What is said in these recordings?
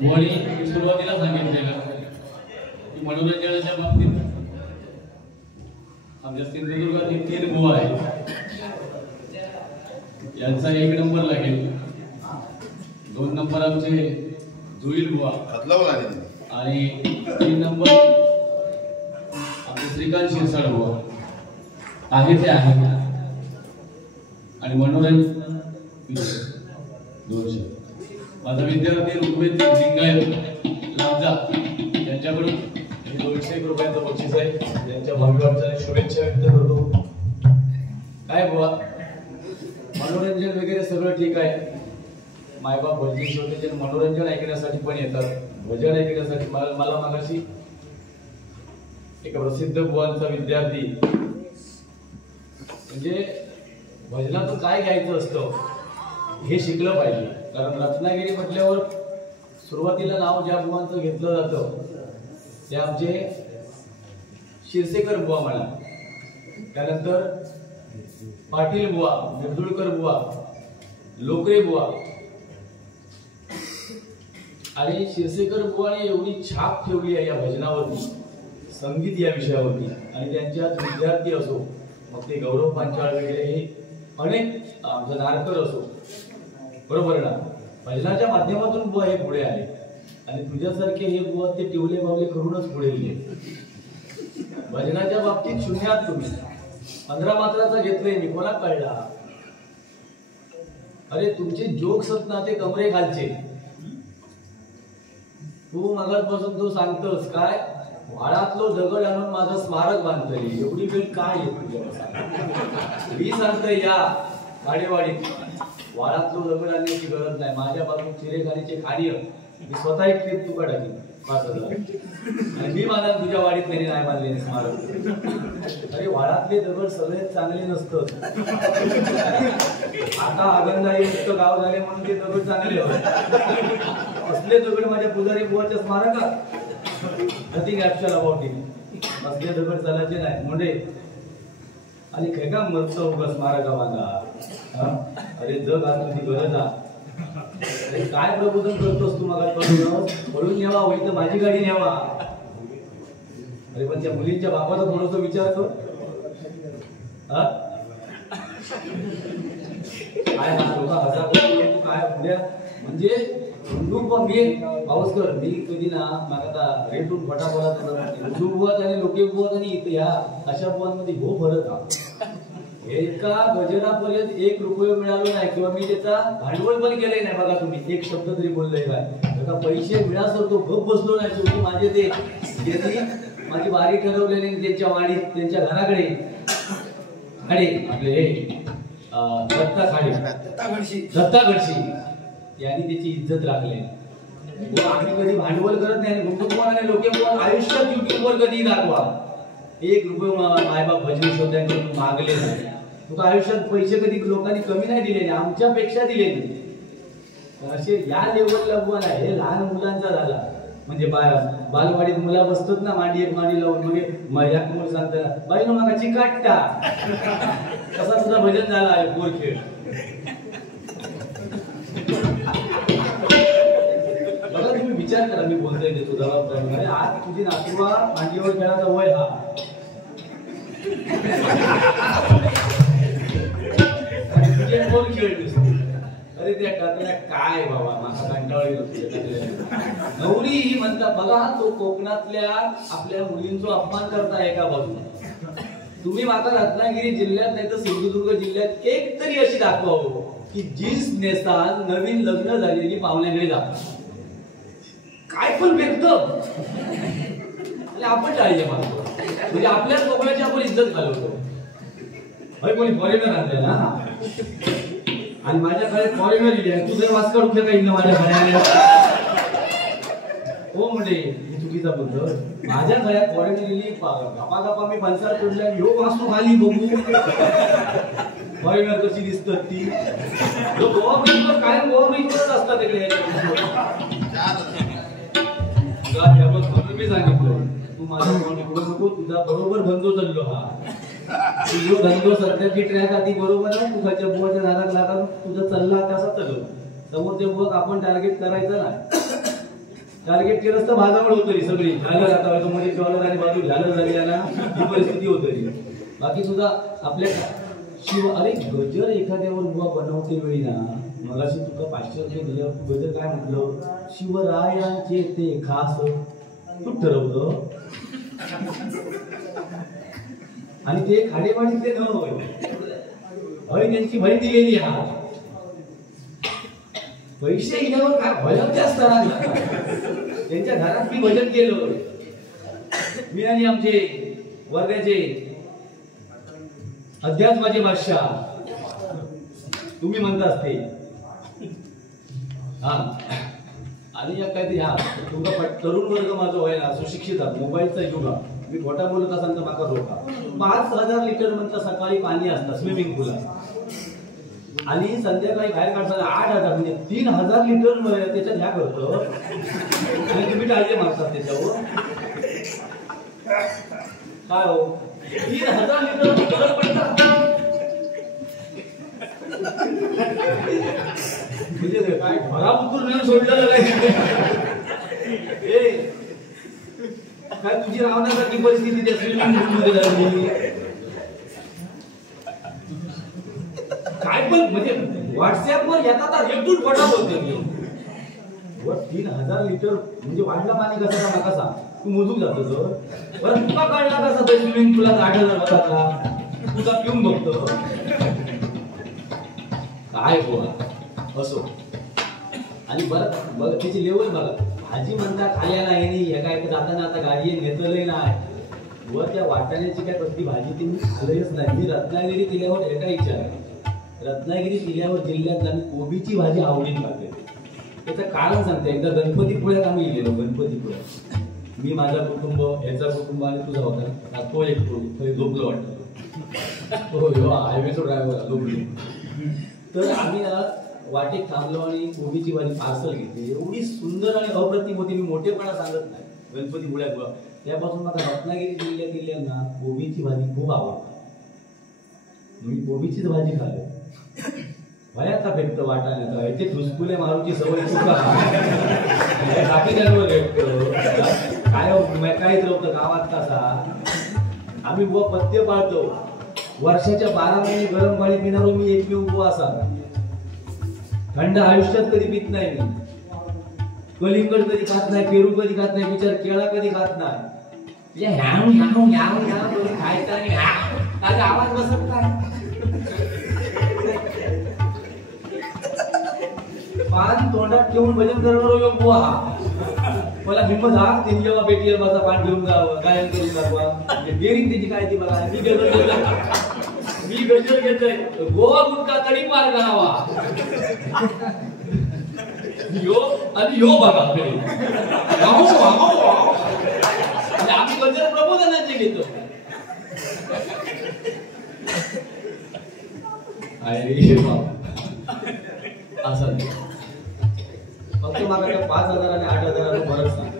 मोहनी सुरुवातीला सांगितलेलं की मनोरंजनाच्या बाबतीत आमच्या सिंधुदुर्गातील 3 बुवा आहेत, यांचा 1 नंबर लागेल. 2 नंबर आमचे जुईल बुवा आणि 3 नंबर आमचे श्रीकांत शिरसाट बुवा आहे ते आहे. आणि मनोरंजन 200 माझा विद्यार्थी ऋग्वेद लिंगायत लांजा यांच्याकडून 201 रुपयांचं बक्षीस आहे. त्यांच्या भावी वाटचाली शुभेच्छा व्यक्त करतो. काय बुवा मनोरंजन वगैरे सगळं ठीक आहे. मायबाप भजनी श्रोते मनोरंजन ऐकण्यासाठी पण येतात, भजन ऐकण्यासाठी. मला मागाशी एका प्रसिद्ध बुवांचा विद्यार्थी म्हणजे भजनातून काय घ्यायचं असतं हे शिकलं पाहिजे. कारण रत्नागिरी म्हटल्यावर सुरुवातीला नाव ज्या बुवांचं घेतलं जातं ते आमचे शिरसेकर बुवा म्हणा, त्यानंतर पाटील बुवा, मिरजुळकर बुवा, लोकरे बुवा. आणि शिरसेकर बुवाने एवढी छाप ठेवली आहे या भजनावरती, संगीत या विषयावरती. आणि त्यांच्यात विद्यार्थी असो, मग ते गौरव पांचाळ वगैरे हे अनेक आमचं नारकर असो, बरोबर ना, भजनाच्या माध्यमातून बुवा हे पुढे आले. आणि तुझ्यासारखे हे बुवा ते टिवले बावले करूनच पुढे गेले. भजनाच्या बाबतीत शून्यात तुम्ही 15 मात्राचा घेतले मी, कोणा कळला? अरे तुमचे जोक्स ना ते कमरे खालचे. तू मगाचपासून तू सांगतोस काय वाळातलो दगड आणून माझं स्मारक बांधतोय, एवढी वेळ काय आहे तुझ्या? मी सांगतोय या गाडेवाडीत वाळातलो दगड आणण्याची गरज नाही. माझ्या बाजून चिरेखालीचे कार्य मी स्वतः एक ट्रिप तुका टाकीन 5,000 आणि मी माझा तुझ्या वाडीत त्यांनी नाही बांधले स्मारक. अरे वाळातले दगड सगळेच चांगले नसतं. आता आगंदाई मुक्त गाव झाले म्हणून ते दगड चांगले होते. असले दगड माझ्या पुजारी बुवाच्या स्मारकात नथिंग ऍक्च्युअल अबाउट इट. असले दगड चालायचे नाही म्हणजे. आणि खेका मरत उगा स्मारका बांधा. अरे जग आज तुझी गरज आहे. अरे काय प्रबोधन करतोस तू? मग पळून न्यावा होईल तर माझी गाडी न्यावा. अरे पण त्या मुलींच्या बापाचा थोडस विचार कर. काय लोक हजार काय पुढ्या म्हणजे पाऊसकर मी कधी ना मग आता रेटून फटा बोला बुवात आणि लोके बुवात आणि इथे ह्या अशा बुवांमध्ये हो फरक हा. एका गजरापर्यंत 1 रुपये मिळालो नाही किंवा मी त्याचा भांडवल पण केलंय नाही. बघा तुम्ही एक शब्द तरी बोललोय काय? का पैसे मिळासर तो गप बसलो नाही. शेवटी माझे ते माझी बारी ठरवलेली त्यांच्या वाडीत त्यांच्या घराकडे खाडे आपले दत्तागडशी यांनी त्याची इज्जत राखली. आम्ही कधी भांडवल करत नाही. गुंतवणूक लोक आयुष्यात युट्यूबवर कधी दाखवा 1 रुपये मायबाप भजनी श्रोत्यांकडून मागले नाही. तुका आयुष्यात पैसे कधी लोकांनी कमी नाही दिले, आमच्यापेक्षा दिले. असे या लेवलला बुवा नाही. हे लहान मुलांचा झाला म्हणजे बालवाडीत मुला बसतात ना मांडी एक मांडी लावून मग या मुलं सांगतात बाई नो मागा चिकाटता कसा सुद्धा भजन झाला आहे पोर खेळ. बघा तुम्ही विचार करा. मी बोलतोय ते तुझा जबाबदारी. आज तुझी नातूवा मांडीवर खेळाचा वय हा तुझे कोण खेळ दिसतो. अरे त्या टाकल्या काय बाबा माझा कंटाळी नवरी ही म्हणता. बघा तो कोकणातल्या आपल्या मुलींचा अपमान करता एका बाजूला. तुम्ही माका रत्नागिरी जिल्ह्यात नाही तर सिंधुदुर्ग जिल्ह्यात एक तरी अशी दाखवावं की जीन्स नेसान नवीन लग्न झालेली पाहुण्याकडे जातात. काय पण व्यक्त आपण टाळी मारतो म्हणजे आपल्याच कोकणाची आपण इज्जत घालवतो. कोणी फॉरेनर आणले ना आणि माझ्या घरात फॉरेनर लिहिले तू जर वास काढू काही ना माझ्या घरात हो म्हणजे चुकीचा बोलतो. माझ्या घरात फॉरेनर लिहिली गपा गपा मी पंचार पडल्या ह्यो वाचतो खाली बघू फॉरेनर कशी दिसतात ती. गोवा बीचवर कायम गोवा बीचवरच असतात तिकडे. मी सांगितलं तू माझा नको तुझा बरोबर धंदो चाललो हा. तुझो धंदो सध्याची ट्रॅक आधी बरोबर आहे. तू खायच्या बुवाच्या नादात लागून तुझा चालला तसा चालू. समोरच्या बुवाक आपण टार्गेट करायचं नाही. टार्गेट केलं तर भाजावळ होतरी सगळी झालं आता मध्ये डॉलर आणि बाजू झालं झाली ना ही परिस्थिती होतरी. बाकी सुद्धा आपल्या शिव अरे गजर एखाद्यावर बुवा बनवते वेळी ना मगाशी तुका 500 रुपये दिल्यावर तू गजर काय म्हटलं शिवरायांचे ते खास तू ठरवलं आणि ते खाडेवाडीतले न होय त्यांची भरी दिलेली हा पैसे घेण्यावर काय भजन जास्त त्यांच्या घरात मी भजन केलं मी आणि आमचे वर्गाचे अध्यात्माचे बादशाह तुम्ही म्हणता असते हा आणि या काहीतरी हा तुमचा तरुण वर्ग माझा व्हायला सुशिक्षित मोबाईलचा युग मी खोटा बोलत असाल तर माका रोका 5000 लिटर म्हणता सकाळी पाणी असतं स्विमिंग पूलात आणि संध्याकाळी बाहेर काढताना 8000 म्हणजे 3000 लिटर त्याच्यात ह्या करतो आणि तुम्ही टाळजे मागतात त्याच्यावर काय हो 3000 लिटर फरक पडतात म्हणजे काय घरापुरून सोडलं काय तुझी राहण्यासारखी परिस्थिती त्या स्विमिंग पूलमध्ये झाली काय पण म्हणजे व्हॉट्सअपवर येतात एकटून पडत होते मी 3000 लिटर म्हणजे वाढला पाणी कसा का कसा तू मोजून जातो तर बरं तुला काढला कसा तर स्विमिंग पूलात 8000 होता तुझा पिऊन बघतो काय बोला असो आणि बरं बघ तिची लेवल बघा भाजी म्हणता खायला नाही हे काय जाताना आता गाडी नेतलंय नाही वर त्या वाटाण्याची काय कसली भाजी ती मी खाल्लंच नाही मी रत्नागिरी किल्ल्यावर एका विचार रत्नागिरी किल्ल्यावर जिल्ह्यात आम्ही कोबीची भाजी आवडीने खाते त्याचं कारण सांगते एकदा गणपतीपुळ्यात आम्ही गेलेलो गणपतीपुळ्यात मी माझा कुटुंब ह्याचा कुटुंब आणि तुझा होता तो एक झोपलो वाटतं हो हायवेचा ड्रायव्हर झोपलो तर आम्ही वाटेत थांबलो आणि कोबीची भाजी पार्सल घेतली एवढी सुंदर आणि अप्रतिम होती मी मोठेपणा सांगत नाही गणपतीपुळ्यात त्यापासून मला रत्नागिरी जिल्ह्यात गेल्या कोबीची भाजी खूप आवडते मी कोबीचीच भाजी खाल्ली भयाचा भेटतो वाटाण्याचा इथे धुसफुले मारूची सवय चुका बाकी जन्म भेटतो काय काहीच होतं गावात कसा आम्ही बुवा पथ्य पाळतो वर्षाच्या 12 महिने गरम पाणी पिणारो मी एकमेव बुवा असा थंड आयुष्यात कधी पित नाही मी कलिंगड कधी खात नाही पेरू कधी खात नाही विचार केळा कधी खात नाही खायचा आणि आवाज बसत नाही पान तोंडात ठेवून भजन करणारो योग बुवा मला हिंमत हा तीन जेव्हा पेटीवर माझा पान घेऊन जावं गायन करून दाखवा डेअरिंग त्याची काय ती मला मी गजर घेतोय गोवा गुटका तरी पार करावा यो आणि यो बघा आम्ही गजर प्रबोधनाचे घेतो असं फक्त मला 5000 आणि 8000 फरक सांग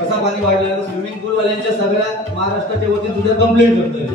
कसा पाणी वाढला स्विमिंग पूल वाल्यांच्या सगळ्या महाराष्ट्राच्या वतीने तुझ्या कंप्लेंट करतोय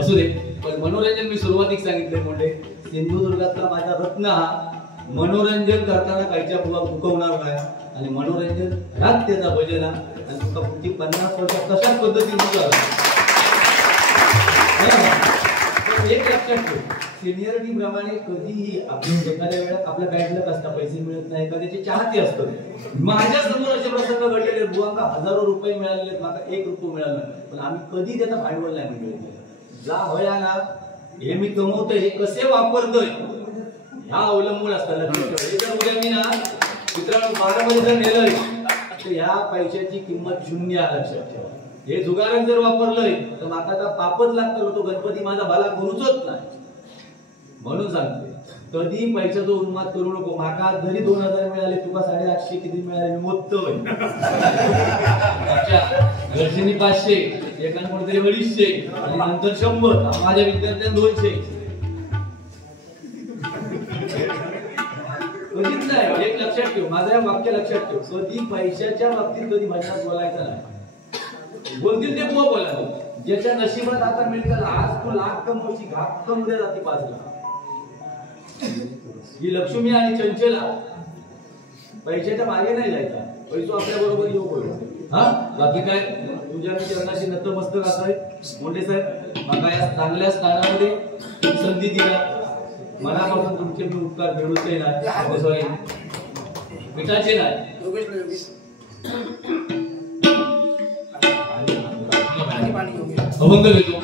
असू दे पण मनोरंजन मी सुरुवातीक सांगितले म्हणजे सिंधुदुर्गातला माझा रत्न हा मनोरंजन करताना काहीच्या बुवा दुखवणार नाही आणि मनोरंजन ह्यात त्याचा भजन आणि तुका पुढची 50 वर्ष तशाच पद्धतीने एक लक्षात ठेव सिनियरिटी प्रमाणे कधीही आपण एखाद्या वेळेला आपल्या बॅटलक असता पैसे मिळत नाही एखाद्याचे चाहते असतात माझ्या समोर असे प्रसंग घडलेले बुवांना हजारो रुपये मिळालेले मला 1 रुपया मिळाला पण आम्ही कधी त्याचा भांडवल नाही मिळवलेलं जा होया ना हे मी कमवतोय हे कसे वापरतोय ह्या अवलंबून असतात जर उद्या मी ना मित्रांनो 12 मध्ये जर नेलंय तर ह्या पैशाची किंमत 0 लक्षात ठेवा हे जुगारात जर वापरलंय तर माका का पापच लागतो तो गणपती माझा भला करूच नाही म्हणून सांगते कधी पैशाचा उन्माद करू नको माका जरी 2000 मिळाले तुका 850 किती मिळाले मी मोजतोय घरच्यांनी 500 एकाने कोणतरी 250 आणि नंतर 100 माझ्या विद्यार्थ्यांना 200 कधीच नाही एक लक्षात ठेव माझं या वाक्य लक्षात ठेव कधी पैशाच्या बाबतीत कधी भाषणात बोलायचं नाही बोलतील ते बोला ज्याच्या नशिबात आता मिळतं आज तू लाख कमवशी घात कमवल्या जाते 5 लाख ही लक्ष्मी आणि चंचला पैशाच्या मागे नाही जायचा, पैसो आपल्या बरोबर येऊ बोल. हा बाकी काय तुझ्या चरणाशी नतमस्तक असाय मोठे साहेब. माका या चांगल्या स्थानामध्ये संधी दिला, मनापासून तुमचे मी उपकार फेडूच नाही. सॉरी पिठाचे नाही. अभंग घेतो.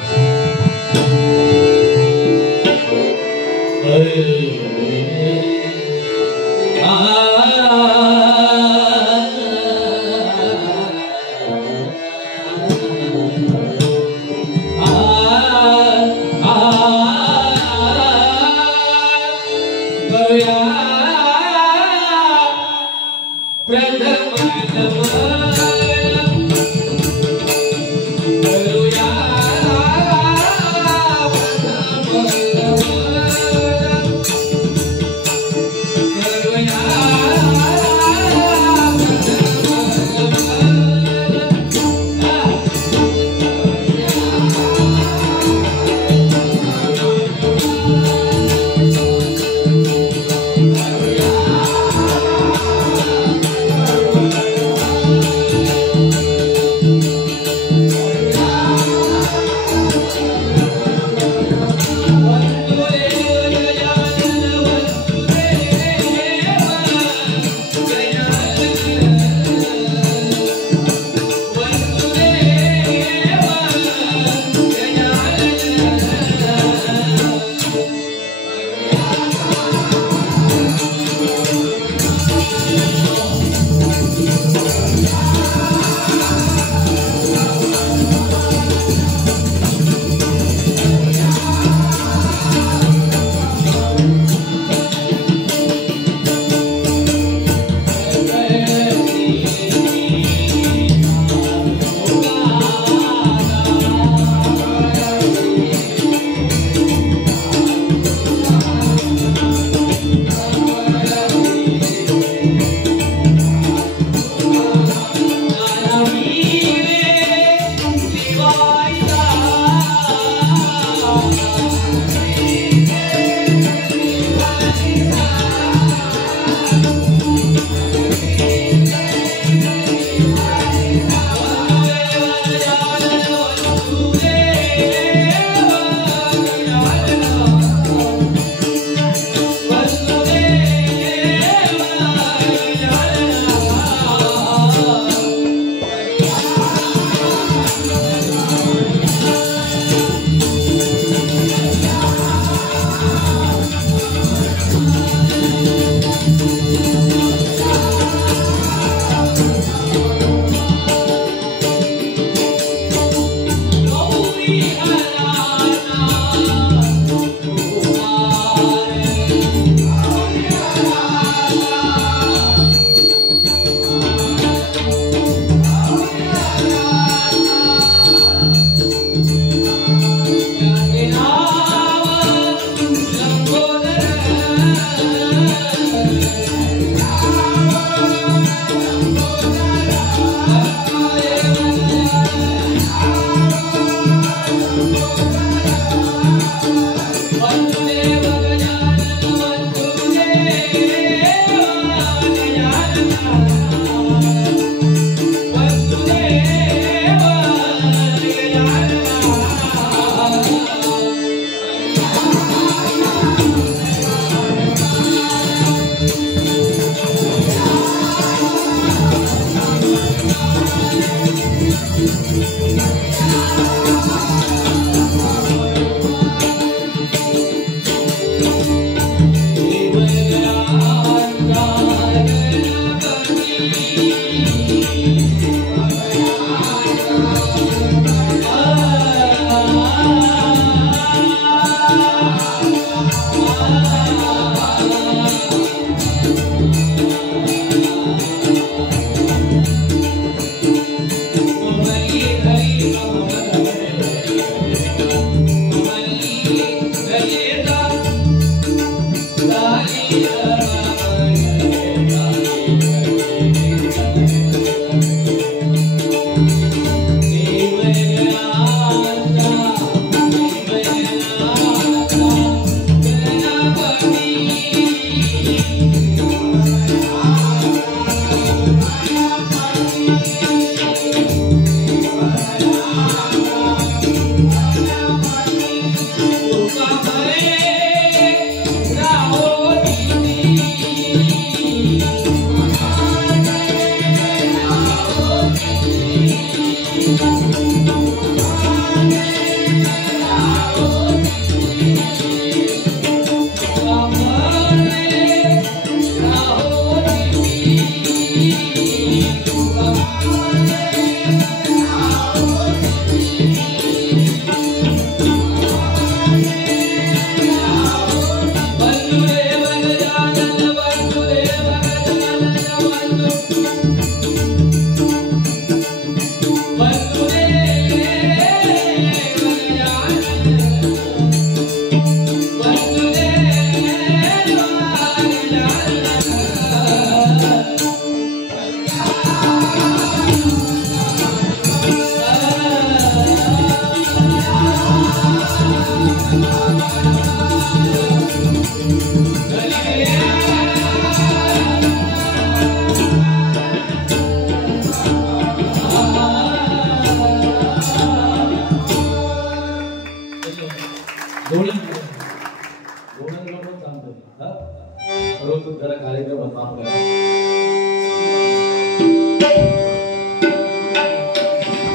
रोज जरा कार्यक्रमात माफ करा